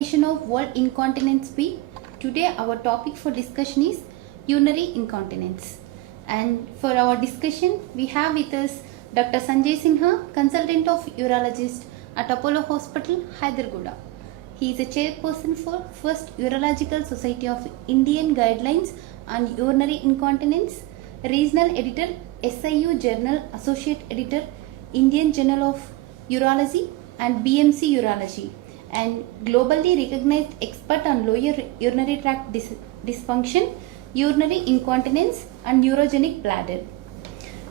Of World Incontinence Week. Today our topic for discussion is urinary incontinence. And for our discussion we have with us Dr. Sanjay Sinha, consultant of urologist at Apollo Hospital, Hyderguda. He is a chairperson for First Urological Society of Indian Guidelines on Urinary Incontinence, regional editor, SIU Journal, associate editor, Indian Journal of Urology and BMC Urology, and globally recognized expert on lower urinary tract dysfunction, urinary incontinence and neurogenic bladder.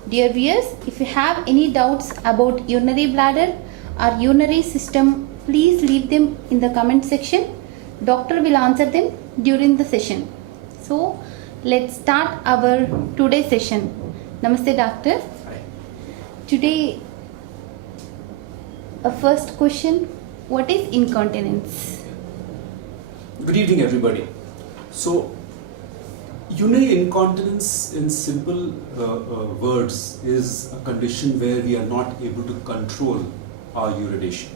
Dear viewers, if you have any doubts about urinary bladder or urinary system, please leave them in the comment section. Doctor will answer them during the session. So let's start our today's session. Namaste doctor. Hi. Today a first question, what is incontinence? Good evening, everybody. So, urinary incontinence, in simple words, is a condition where we are not able to control our urination.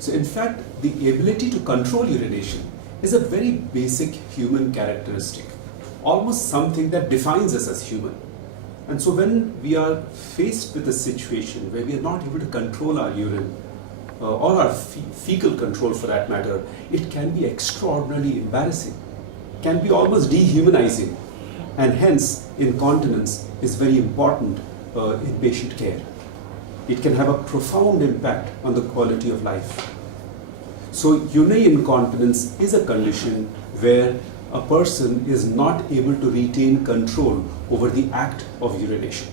So, in fact, the ability to control urination is a very basic human characteristic, almost something that defines us as human. And so, when we are faced with a situation where we are not able to control our urine, or our fecal control for that matter, it can be extraordinarily embarrassing, can be almost dehumanizing, and hence incontinence is very important in patient care. It can have a profound impact on the quality of life. So urinary incontinence is a condition where a person is not able to retain control over the act of urination.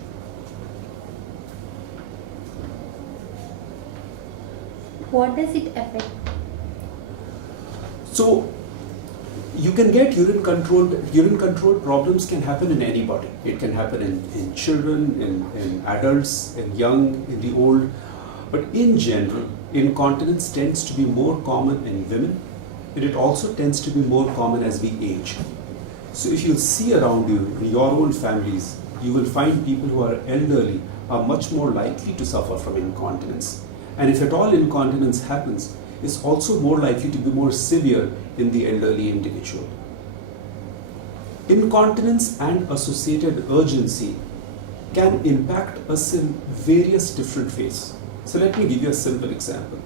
What does it affect? So, you can get urine control problems can happen in anybody. It can happen in children, in adults, in young, in the old. But in general, incontinence tends to be more common in women, and it also tends to be more common as we age. So if you see around you, in your own families, you will find people who are elderly are much more likely to suffer from incontinence. And if at all incontinence happens, it's also more likely to be more severe in the elderly individual. Incontinence and associated urgency can impact us in various different ways. So let me give you a simple example.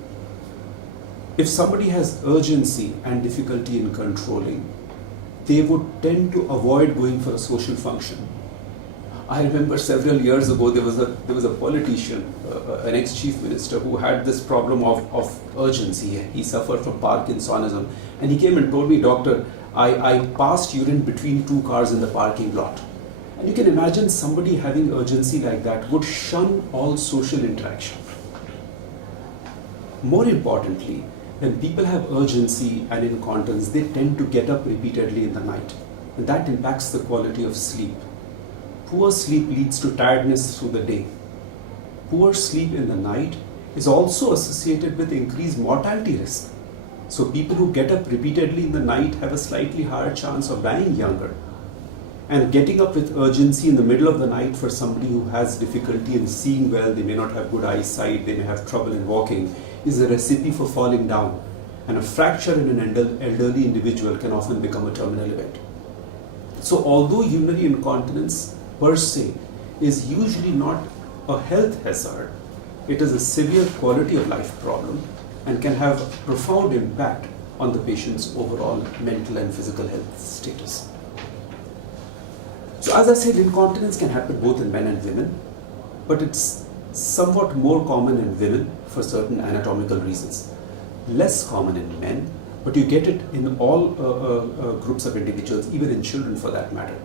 If somebody has urgency and difficulty in controlling, they would tend to avoid going for a social function. I remember several years ago there was a politician, an ex-chief minister, who had this problem of urgency. He suffered from Parkinsonism, and he came and told me, "Doctor, I passed urine between two cars in the parking lot." And you can imagine somebody having urgency like that would shun all social interaction. More importantly, when people have urgency and incontinence, they tend to get up repeatedly in the night, and that impacts the quality of sleep. Poor sleep leads to tiredness through the day. Poor sleep in the night is also associated with increased mortality risk. So people who get up repeatedly in the night have a slightly higher chance of dying younger. And getting up with urgency in the middle of the night for somebody who has difficulty in seeing well, they may not have good eyesight, they may have trouble in walking, is a recipe for falling down. And a fracture in an elderly individual can often become a terminal event. So although urinary incontinence per se is usually not a health hazard, it is a severe quality of life problem and can have a profound impact on the patient's overall mental and physical health status. So as I said, incontinence can happen both in men and women, but it's somewhat more common in women for certain anatomical reasons. Less common in men, but you get it in all groups of individuals, even in children for that matter.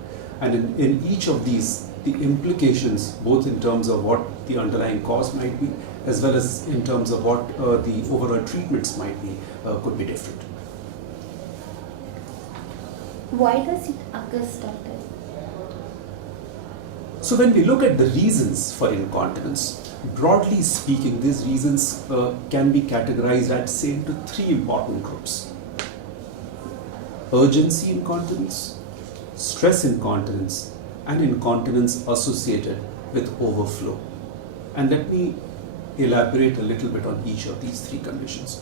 And in each of these, the implications, both in terms of what the underlying cause might be, as well as in terms of what the overall treatments might be, could be different. Why does it occur, doctor? So when we look at the reasons for incontinence, broadly speaking, these reasons can be categorized, I'd say, into three important groups: urgency incontinence, stress incontinence, and incontinence associated with overflow. And let me elaborate a little bit on each of these three conditions.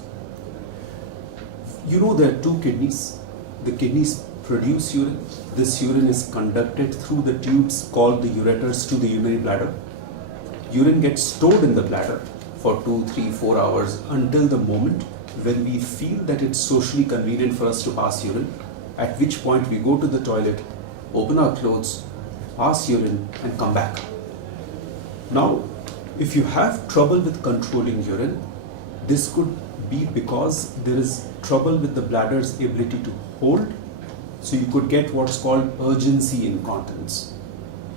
You know there are two kidneys. The kidneys produce urine. This urine is conducted through the tubes called the ureters to the urinary bladder. Urine gets stored in the bladder for 2, 3, 4 hours until the moment when we feel that it's socially convenient for us to pass urine, at which point we go to the toilet, open our clothes, pass urine and come back. Now, if you have trouble with controlling urine, this could be because there is trouble with the bladder's ability to hold. So you could get what's called urgency incontinence.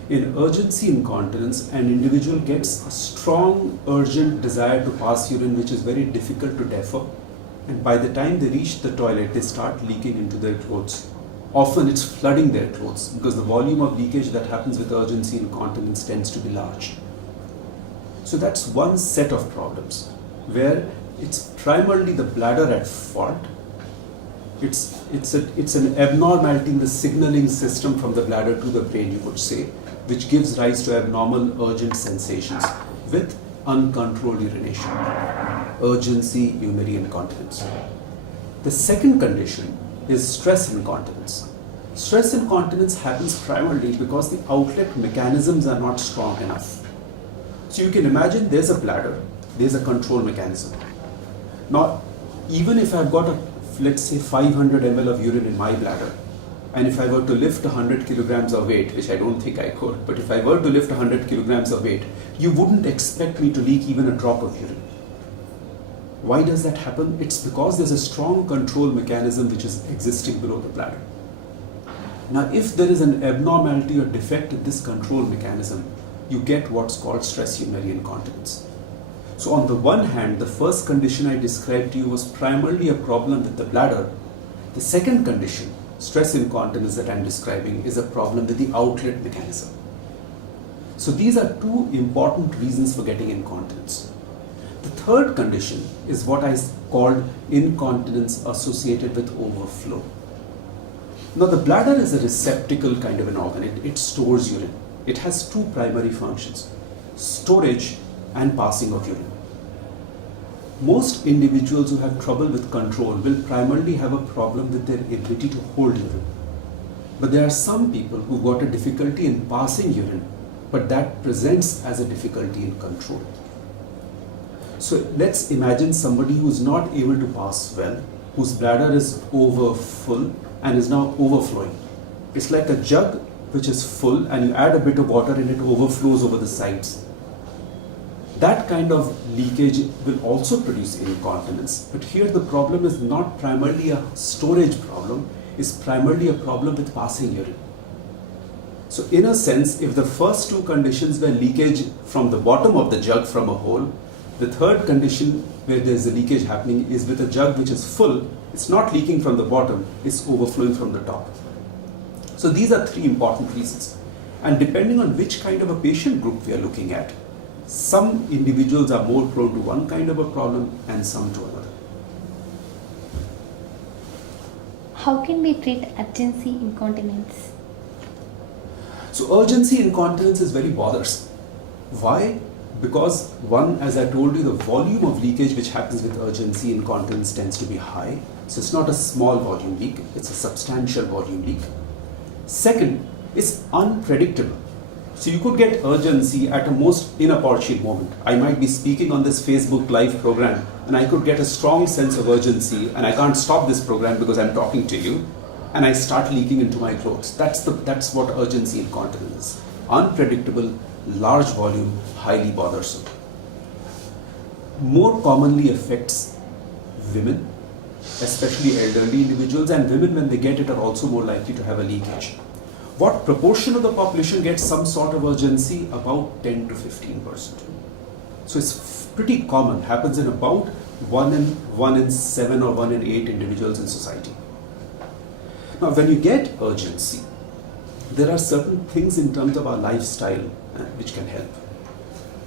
In urgency incontinence, an individual gets a strong, urgent desire to pass urine which is very difficult to defer. And by the time they reach the toilet, they start leaking into their clothes. Often it's flooding their clothes because the volume of leakage that happens with urgency incontinence tends to be large. So that's one set of problems where it's primarily the bladder at fault. It's an abnormality in the signaling system from the bladder to the brain, you would say, which gives rise to abnormal urgent sensations with uncontrolled urination, urgency urinary incontinence. The second condition is stress incontinence. Stress incontinence happens primarily because the outlet mechanisms are not strong enough. So you can imagine there's a bladder, there's a control mechanism. Now, even if I've got let's say 500 ml of urine in my bladder, and if I were to lift 100 kilograms of weight, which I don't think I could, but if I were to lift 100 kilograms of weight, you wouldn't expect me to leak even a drop of urine. Why does that happen? It's because there's a strong control mechanism which is existing below the bladder. Now, if there is an abnormality or defect in this control mechanism, you get what's called stress urinary incontinence. So on the one hand, the first condition I described to you was primarily a problem with the bladder. The second condition, stress incontinence that I'm describing, is a problem with the outlet mechanism. So these are two important reasons for getting incontinence. The third condition is what I called incontinence associated with overflow. Now the bladder is a receptacle kind of an organ. It stores urine. It has two primary functions, storage and passing of urine. Most individuals who have trouble with control will primarily have a problem with their ability to hold urine. But there are some people who got a difficulty in passing urine, but that presents as a difficulty in control. So let's imagine somebody who is not able to pass well, whose bladder is over full and is now overflowing. It's like a jug which is full and you add a bit of water and it overflows over the sides. That kind of leakage will also produce incontinence. But here the problem is not primarily a storage problem, it's primarily a problem with passing urine. So in a sense, if the first two conditions were leakage from the bottom of the jug from a hole, the third condition where there's a leakage happening is with a jug which is full, it's not leaking from the bottom, it's overflowing from the top. So these are three important reasons. And depending on which kind of a patient group we are looking at, some individuals are more prone to one kind of a problem and some to another. How can we treat urgency incontinence? So urgency incontinence is very bothersome. Why? Because one, as I told you, the volume of leakage which happens with urgency incontinence tends to be high. So it's not a small volume leak, it's a substantial volume leak. Second, it's unpredictable. So you could get urgency at a most inopportune moment. I might be speaking on this Facebook live program and I could get a strong sense of urgency and I can't stop this program because I'm talking to you and I start leaking into my clothes. That's what urgency incontinence is. Unpredictable, large volume, highly bothersome. More commonly affects women, especially elderly individuals, and women when they get it are also more likely to have a leakage. What proportion of the population gets some sort of urgency? About 10 to 15%. So it's pretty common, happens in about 1 in 7 or 1 in 8 individuals in society. Now when you get urgency, there are certain things in terms of our lifestyle which can help.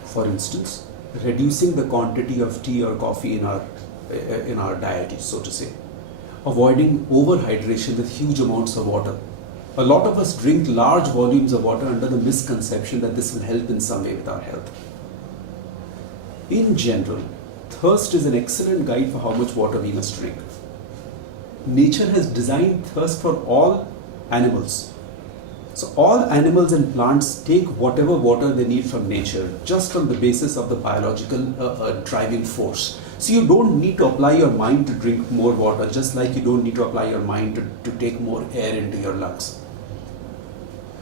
For instance, reducing the quantity of tea or coffee in our diet, so to say. Avoiding overhydration with huge amounts of water. A lot of us drink large volumes of water under the misconception that this will help in some way with our health. In general, thirst is an excellent guide for how much water we must drink. nature has designed thirst for all animals. So all animals and plants take whatever water they need from nature just on the basis of the biological driving force. So you don't need to apply your mind to drink more water, just like you don't need to apply your mind to take more air into your lungs.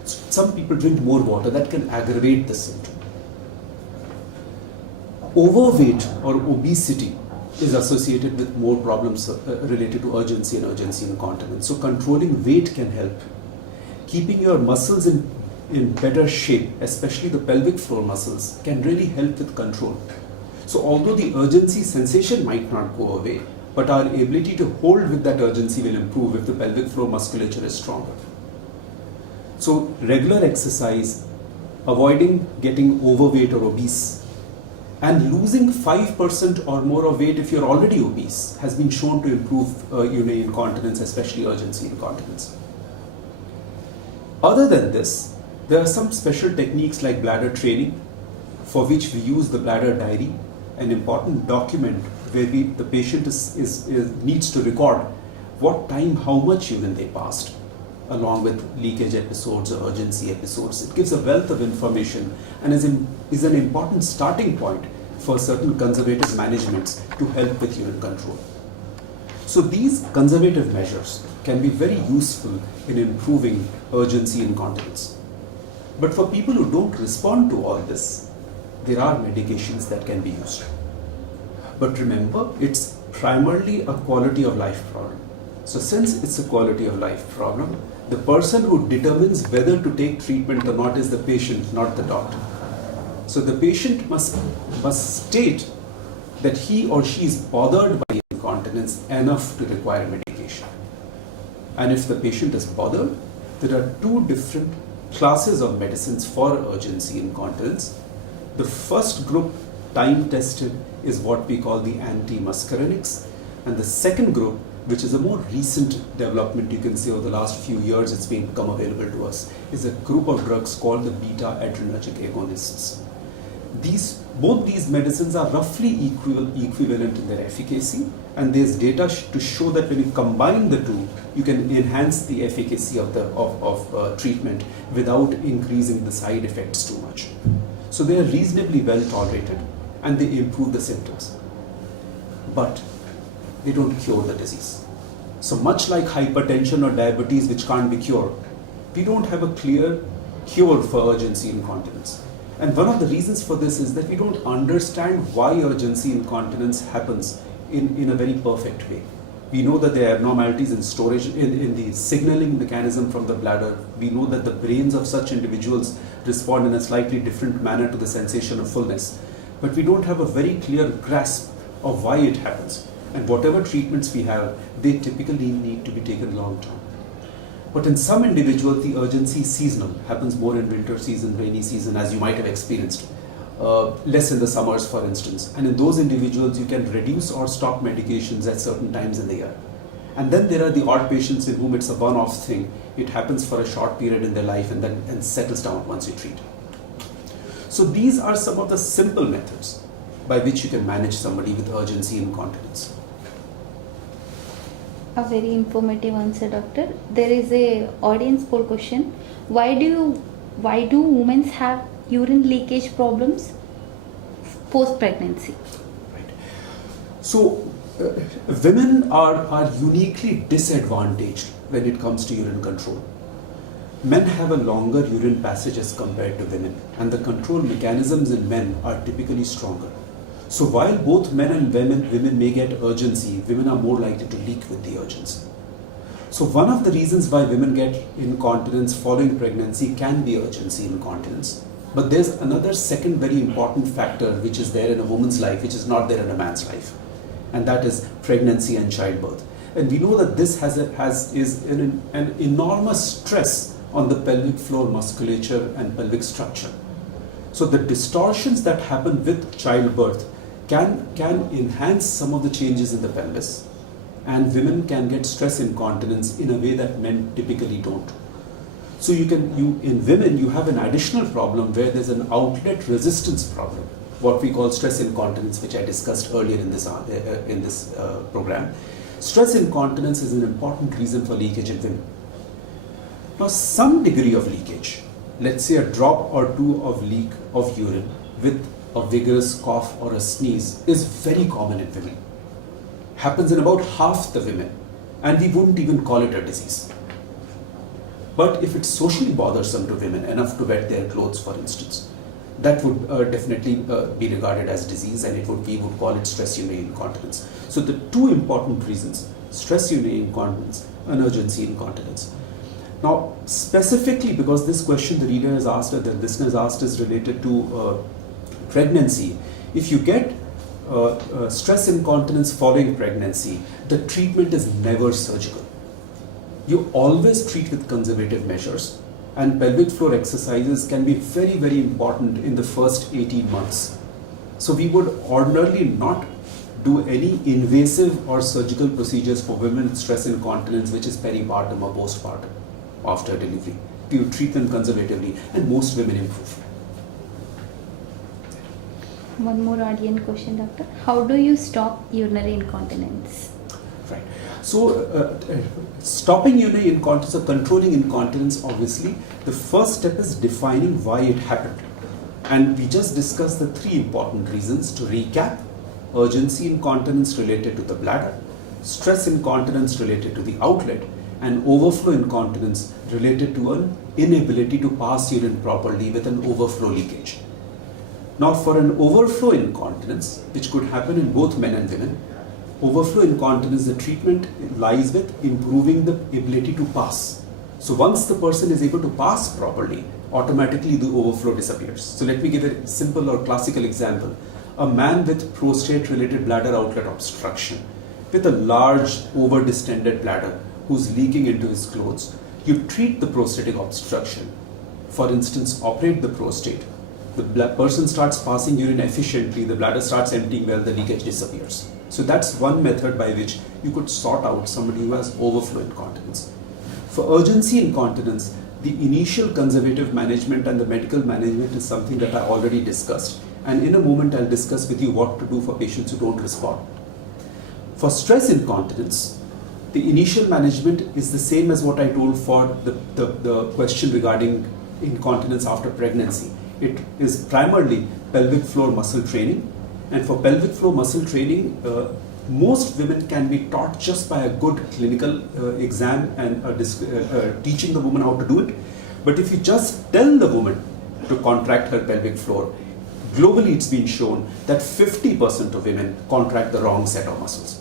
Some people drink more water, that can aggravate the symptom. Overweight or obesity is associated with more problems related to urgency and urgency incontinence. So controlling weight can help. Keeping your muscles in better shape, especially the pelvic floor muscles, can really help with control. So although the urgency sensation might not go away, but our ability to hold with that urgency will improve if the pelvic floor musculature is stronger. So regular exercise, avoiding getting overweight or obese, and losing 5% or more of weight if you're already obese has been shown to improve urinary incontinence, especially urgency incontinence. Other than this, there are some special techniques like bladder training, for which we use the bladder diary, an important document where the patient needs to record what time, how much urine they passed, along with leakage episodes or urgency episodes. It gives a wealth of information and is an important starting point for certain conservative managements to help with urine control. So these conservative measures can be very useful in improving urgency incontinence. But for people who don't respond to all this, there are medications that can be used. But remember, it's primarily a quality of life problem. So since it's a quality of life problem, the person who determines whether to take treatment or not is the patient, not the doctor. So the patient must state that he or she is bothered by incontinence enough to require medication. And if the patient is bothered, there are two different classes of medicines for urgency incontinence. The first group, time tested, is what we call the anti-muscarinics, and the second group, which is a more recent development, you can say over the last few years it's become available to us, is a group of drugs called the beta-adrenergic agonists. Both these medicines are roughly equivalent in their efficacy, and there's data to show that when you combine the two, you can enhance the efficacy of treatment without increasing the side effects too much. So they are reasonably well tolerated and they improve the symptoms, but they don't cure the disease. So much like hypertension or diabetes, which can't be cured, we don't have a clear cure for urgency incontinence. And one of the reasons for this is that we don't understand why urgency incontinence happens in a very perfect way. We know that there are abnormalities in storage, in the signaling mechanism from the bladder. We know that the brains of such individuals respond in a slightly different manner to the sensation of fullness. But we don't have a very clear grasp of why it happens. And whatever treatments we have, they typically need to be taken long term. But in some individuals, the urgency is seasonal, happens more in winter season, rainy season, as you might have experienced, less in the summers, for instance. And in those individuals, you can reduce or stop medications at certain times in the year. And then there are the odd patients in whom it's a one-off thing. It happens for a short period in their life and settles down once you treat. So these are some of the simple methods by which you can manage somebody with urgency incontinence. A very informative answer, doctor. There is a audience poll question. Why do women have urine leakage problems post pregnancy? Right. So women are uniquely disadvantaged when it comes to urine control. Men have a longer urine passage as compared to women, and the control mechanisms in men are typically stronger. So while both men and women may get urgency, women are more likely to leak with the urgency. So one of the reasons why women get incontinence following pregnancy can be urgency incontinence. But there's another second very important factor which is there in a woman's life, which is not there in a man's life. And that is pregnancy and childbirth. And we know that this is an enormous stress on the pelvic floor musculature and pelvic structure. So the distortions that happen with childbirth can enhance some of the changes in the pelvis, and women can get stress incontinence in a way that men typically don't. So in women you have an additional problem where there's an outlet resistance problem, what we call stress incontinence, which I discussed earlier in this program. Stress incontinence is an important reason for leakage in women. Now, some degree of leakage, let's say a drop or two of leak of urine with a vigorous cough or a sneeze, is very common in women. Happens in about half the women, and we wouldn't even call it a disease. But if it's socially bothersome to women enough to wet their clothes, for instance, that would definitely be regarded as disease, and we would call it stress urinary incontinence. So the two important reasons, stress urinary incontinence and urgency incontinence. Now, specifically because this question the reader has asked, or the listener has asked, is related to pregnancy. If you get stress incontinence following pregnancy, the treatment is never surgical. You always treat with conservative measures, and pelvic floor exercises can be very, very important in the first 18 months. So we would ordinarily not do any invasive or surgical procedures for women with stress incontinence, which is peripartum or postpartum after delivery. We treat them conservatively, and most women improve. One more audience question, doctor. How do you stop urinary incontinence? Right. So, stopping urinary incontinence or controlling incontinence, obviously, the first step is defining why it happened. And we just discussed the three important reasons. To recap: urgency incontinence related to the bladder, stress incontinence related to the outlet, and overflow incontinence related to an inability to pass urine properly with an overflow leakage. Now, for an overflow incontinence, which could happen in both men and women, overflow incontinence, the treatment lies with improving the ability to pass. So once the person is able to pass properly, automatically the overflow disappears. So let me give a simple or classical example. A man with prostate-related bladder outlet obstruction, with a large over-distended bladder who's leaking into his clothes, you treat the prostatic obstruction. For instance, operate the prostate. The person starts passing urine efficiently, the bladder starts emptying well, the leakage disappears. So that's one method by which you could sort out somebody who has overflow incontinence. For urgency incontinence, the initial conservative management and the medical management is something that I already discussed. And in a moment, I'll discuss with you what to do for patients who don't respond. For stress incontinence, the initial management is the same as what I told for the question regarding incontinence after pregnancy. It is primarily pelvic floor muscle training. And for pelvic floor muscle training, most women can be taught just by a good clinical exam and teaching the woman how to do it. But if you just tell the woman to contract her pelvic floor, globally it's been shown that 50% of women contract the wrong set of muscles.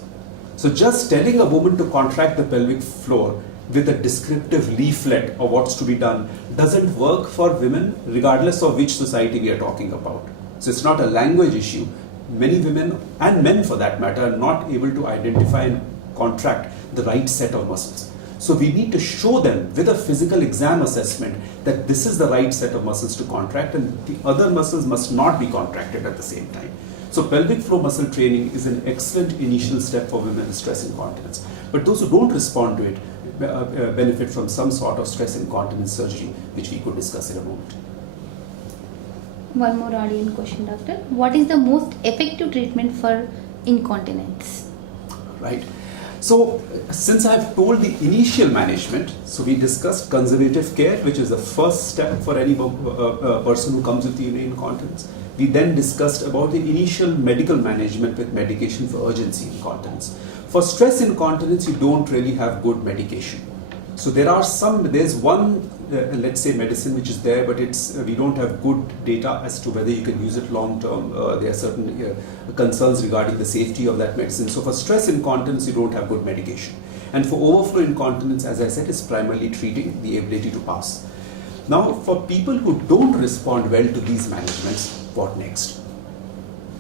So just telling a woman to contract the pelvic floor with a descriptive leaflet of what's to be done doesn't work for women regardless of which society we are talking about. So it's not a language issue. Many women, and men for that matter, are not able to identify and contract the right set of muscles. So we need to show them with a physical exam assessment that this is the right set of muscles to contract, and the other muscles must not be contracted at the same time. So pelvic floor muscle training is an excellent initial step for women with stress incontinence. But those who don't respond to it benefit from some sort of stress incontinence surgery, which we could discuss in a moment. One more audience question, doctor. What is the most effective treatment for incontinence? Right. So, since I've told the initial management, so we discussed conservative care, which is the first step for any person who comes with urinary incontinence. We then discussed about the initial medical management with medication for urgency incontinence. For stress incontinence, you don't really have good medication. So there's one, let's say, medicine which is there, but we don't have good data as to whether you can use it long term. There are certain concerns regarding the safety of that medicine. So for stress incontinence, you don't have good medication. And for overflow incontinence, as I said, is primarily treating the ability to pass. Now, for people who don't respond well to these managements, what next?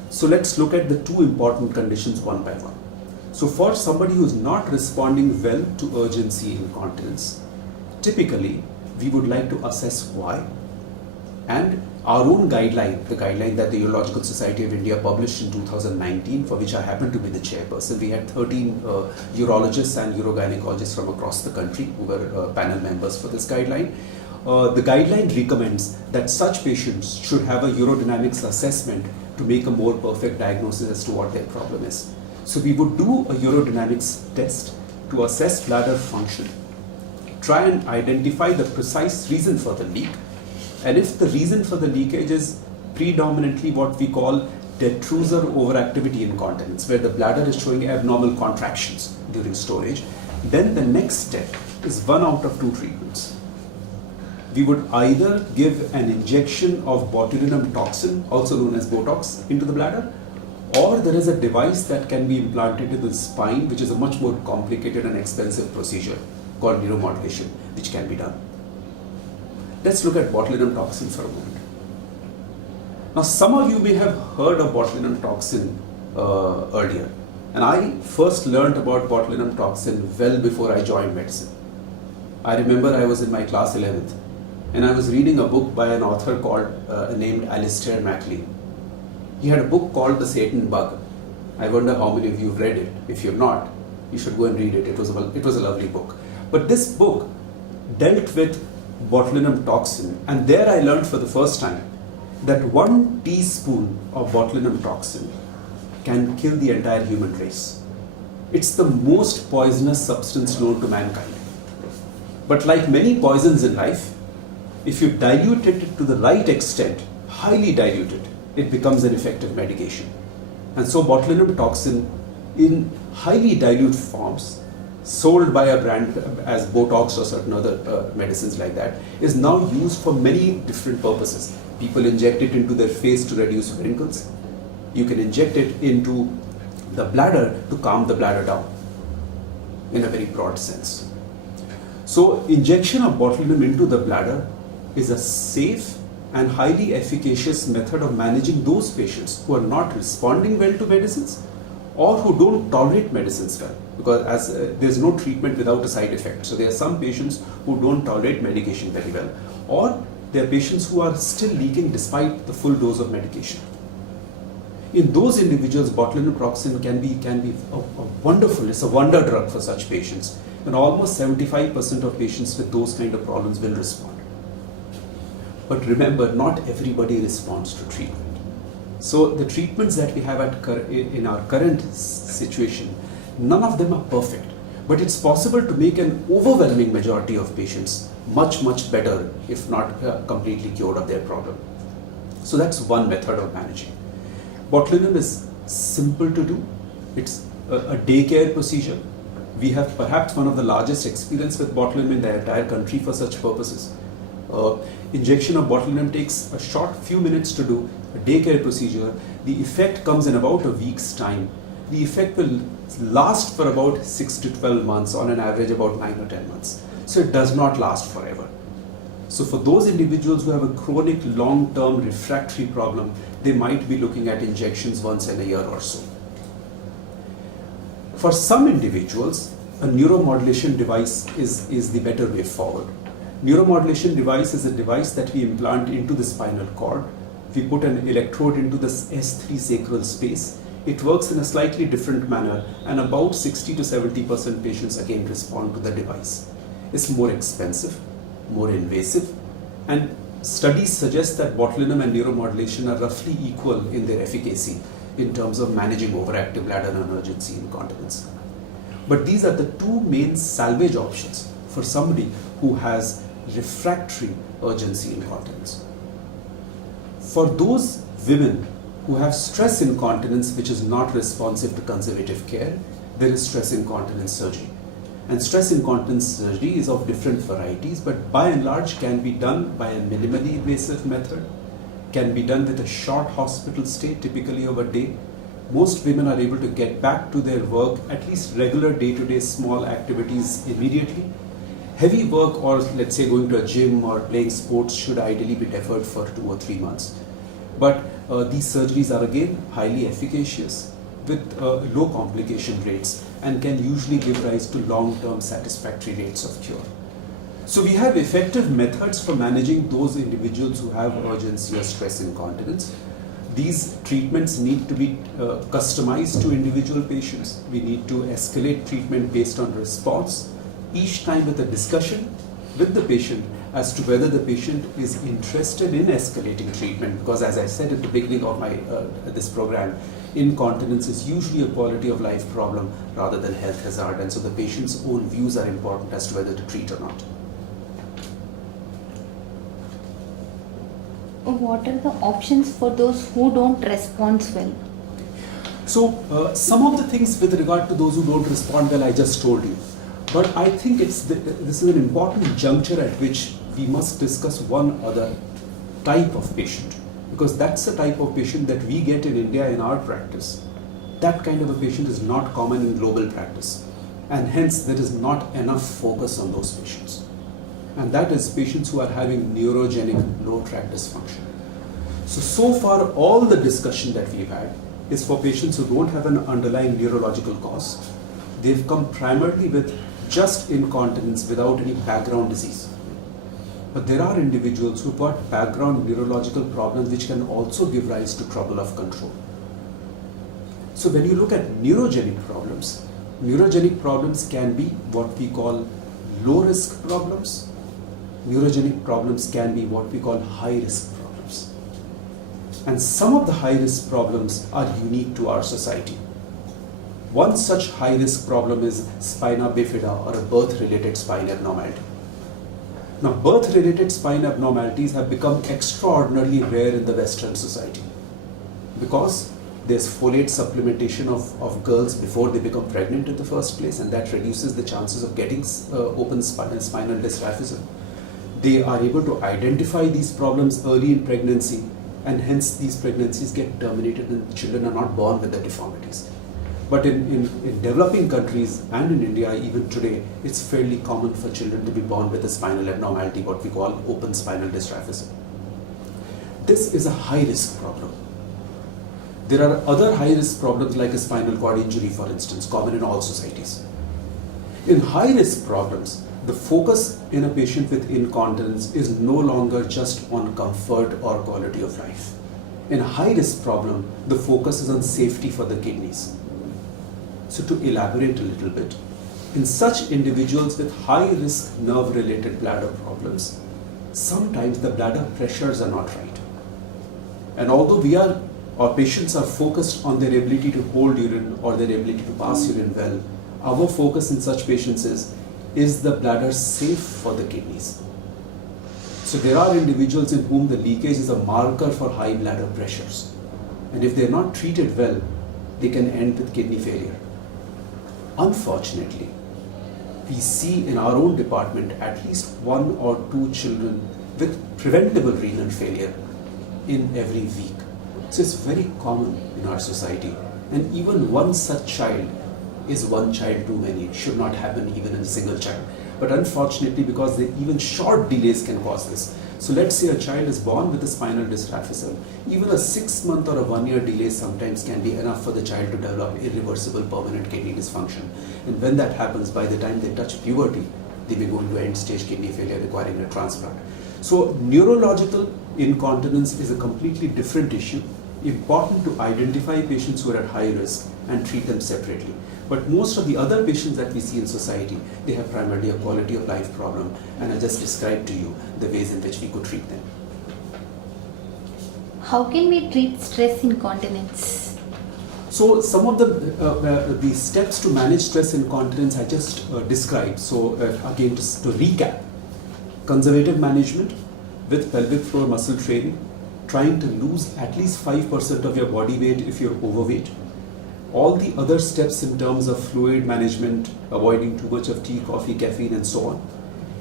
So let's look at the two important conditions one by one. So for somebody who is not responding well to urgency incontinence, typically we would like to assess why. And our own guideline, the guideline that the Urological Society of India published in 2019, for which I happen to be the chairperson, we had 13 urologists and urogynecologists from across the country who were panel members for this guideline. The guideline recommends that such patients should have a urodynamics assessment to make a more perfect diagnosis as to what their problem is. So we would do a urodynamics test to assess bladder function, try and identify the precise reason for the leak, and if the reason for the leakage is predominantly what we call detrusor overactivity incontinence, where the bladder is showing abnormal contractions during storage, then the next step is one out of two treatments. We would either give an injection of botulinum toxin, also known as Botox, into the bladder, or there is a device that can be implanted in the spine, which is a much more complicated and expensive procedure called neuromodulation, which can be done. Let's look at botulinum toxin for a moment. Now, some of you may have heard of botulinum toxin earlier, and I first learned about botulinum toxin well before I joined medicine. I remember I was in my class 11th, and I was reading a book by an author called named Alistair MacLean. He had a book called The Satan Bug. I wonder how many of you have read it. If you've not, you should go and read it. It was a lovely book. But this book dealt with botulinum toxin, and there I learned for the first time that 1 teaspoon of botulinum toxin can kill the entire human race. It's the most poisonous substance known to mankind. But like many poisons in life, if you dilute it to the right extent, highly diluted, it becomes an effective medication. And so botulinum toxin in highly dilute forms, sold by a brand as Botox or certain other medicines like that, is now used for many different purposes. People inject it into their face to reduce wrinkles. You can inject it into the bladder to calm the bladder down in a very broad sense. So injection of botulinum into the bladder is a safe and highly efficacious method of managing those patients who are not responding well to medicines or who don't tolerate medicines well, because there's no treatment without a side effect. So there are some patients who don't tolerate medication very well, or there are patients who are still leaking despite the full dose of medication. In those individuals, botulinum toxin can be a wonderful, it's a wonder drug for such patients, and almost 75% of patients with those kind of problems will respond. But remember, not everybody responds to treatment. So the treatments that we have in our current situation, none of them are perfect, but it's possible to make an overwhelming majority of patients much, much better, if not completely cured of their problem. So that's one method of managing. Botulinum is simple to do. It's a daycare procedure. We have perhaps one of the largest experience with botulinum in the entire country for such purposes. Injection of botulinum takes a short few minutes to do, a daycare procedure. The effect comes in about a week's time. The effect will last for about 6 to 12 months, on an average about 9 or 10 months. So it does not last forever. So for those individuals who have a chronic long-term refractory problem, they might be looking at injections once in a year or so. For some individuals, a neuromodulation device is the better way forward. Neuromodulation device is a device that we implant into the spinal cord. We put an electrode into the S3 sacral space. It works in a slightly different manner, and about 60 to 70% patients again respond to the device. It's more expensive, more invasive, and studies suggest that botulinum and neuromodulation are roughly equal in their efficacy in terms of managing overactive bladder and urgency incontinence. But these are the two main salvage options for somebody who has refractory urgency incontinence. For those women who have stress incontinence which is not responsive to conservative care, there is stress incontinence surgery. And stress incontinence surgery is of different varieties, but by and large can be done by a minimally invasive method, can be done with a short hospital stay, typically of a day. Most women are able to get back to their work, at least regular day-to-day small activities immediately. Heavy work, or let's say going to a gym or playing sports, should ideally be deferred for 2 or 3 months. But these surgeries are again highly efficacious with low complication rates and can usually give rise to long-term satisfactory rates of cure. So we have effective methods for managing those individuals who have urgency or stress incontinence. These treatments need to be customized to individual patients. We need to escalate treatment based on response, each time with a discussion with the patient as to whether the patient is interested in escalating treatment. Because as I said at the beginning of this program, incontinence is usually a quality of life problem rather than health hazard, and so the patient's own views are important as to whether to treat or not. What are the options for those who don't respond well? So some of the things with regard to those who don't respond well, I just told you. But I think this is an important juncture at which we must discuss one other type of patient, because that's the type of patient that we get in India in our practice. That kind of a patient is not common in global practice, and hence there is not enough focus on those patients. And that is patients who are having neurogenic low tract dysfunction. So far all the discussion that we've had is for patients who don't have an underlying neurological cause. They've come primarily with just incontinence without any background disease. But there are individuals who've got background neurological problems which can also give rise to trouble of control. So when you look at neurogenic problems can be what we call low risk problems. Neurogenic problems can be what we call high risk problems. And some of the high risk problems are unique to our society. One such high risk problem is spina bifida, or a birth related spine abnormality. Now, birth related spine abnormalities have become extraordinarily rare in the Western society because there's folate supplementation of girls before they become pregnant in the first place, and that reduces the chances of getting open spinal dysraphism. They are able to identify these problems early in pregnancy, and hence these pregnancies get terminated and children are not born with the deformities. But in developing countries and in India even today, it's fairly common for children to be born with a spinal abnormality, what we call open spinal dysraphism. This is a high risk problem. There are other high risk problems like a spinal cord injury, for instance, common in all societies. In high risk problems, the focus in a patient with incontinence is no longer just on comfort or quality of life. In a high risk problem, the focus is on safety for the kidneys. So to elaborate a little bit, in such individuals with high risk nerve related bladder problems, sometimes the bladder pressures are not right. And although our patients are focused on their ability to hold urine or their ability to pass urine well, our focus in such patients is the bladder safe for the kidneys? So there are individuals in whom the leakage is a marker for high bladder pressures. And if they're not treated well, they can end with kidney failure. Unfortunately, we see in our own department at least 1 or 2 children with preventable renal failure in every week. So it's very common in our society. And even one such child is one child too many. It should not happen even in a single child. But unfortunately, because even short delays can cause this. So let's say a child is born with a spinal dysraphism. Even a 6-month or a 1-year delay sometimes can be enough for the child to develop irreversible permanent kidney dysfunction. And when that happens, by the time they touch puberty, they may go into end-stage kidney failure requiring a transplant. So neurological incontinence is a completely different issue. Important to identify patients who are at high risk and treat them separately. But most of the other patients that we see in society, they have primarily a quality of life problem, and I just described to you the ways in which we could treat them. How can we treat stress incontinence? So some of the steps to manage stress incontinence I just described. So again, just to recap, conservative management with pelvic floor muscle training, trying to lose at least 5% of your body weight if you're overweight. All the other steps in terms of fluid management, avoiding too much of tea, coffee, caffeine, and so on.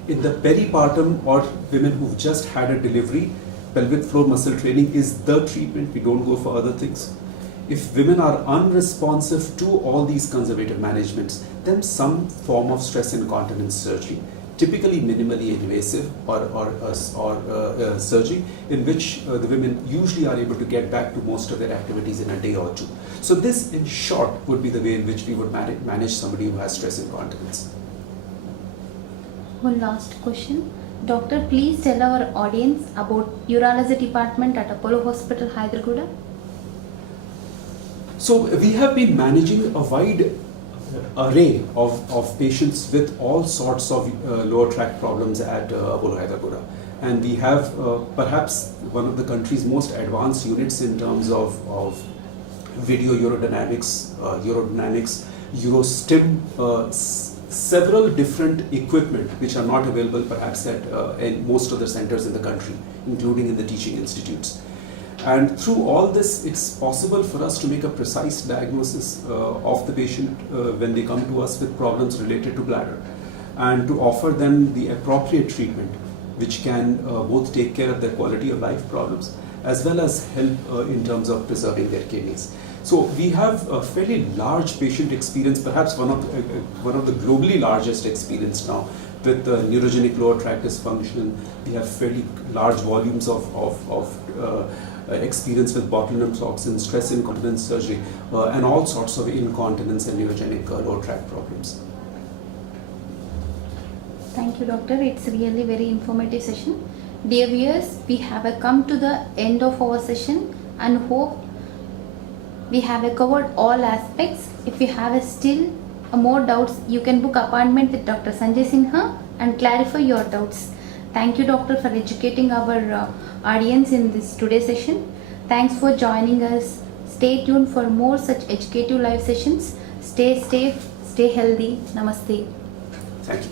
In the peripartum or women who've just had a delivery, pelvic floor muscle training is the treatment. We don't go for other things. If women are unresponsive to all these conservative managements, then some form of stress incontinence surgery, typically minimally invasive or surgery, in which the women usually are able to get back to most of their activities in a day or two. So this, in short, would be the way in which we would manage somebody who has stress incontinence. One last question. Doctor, please tell our audience about urology department at Apollo Hospital, Hyderguda. So we have been managing a wide array of patients with all sorts of lower tract problems at Apollo Hyderguda. And we have perhaps one of the country's most advanced units in terms of video urodynamics, Eurostim, several different equipment which are not available perhaps in most of the centers in the country, including in the teaching institutes. And through all this, it's possible for us to make a precise diagnosis of the patient when they come to us with problems related to bladder, and to offer them the appropriate treatment which can both take care of their quality of life problems as well as help in terms of preserving their kidneys. So we have a fairly large patient experience, perhaps one of the globally largest experience now with neurogenic lower tract dysfunction. We have fairly large volumes of experience with botulinum toxin, stress incontinence surgery, and all sorts of incontinence and neurogenic lower tract problems. Thank you, doctor. It's really very informative session. Dear viewers, we have come to the end of our session and hope we have covered all aspects. If you have still more doubts, you can book appointment with Dr. Sanjay Sinha and clarify your doubts. Thank you, doctor, for educating our audience in this today's session. Thanks for joining us. Stay tuned for more such educative live sessions. Stay safe, stay healthy. Namaste. Thank you.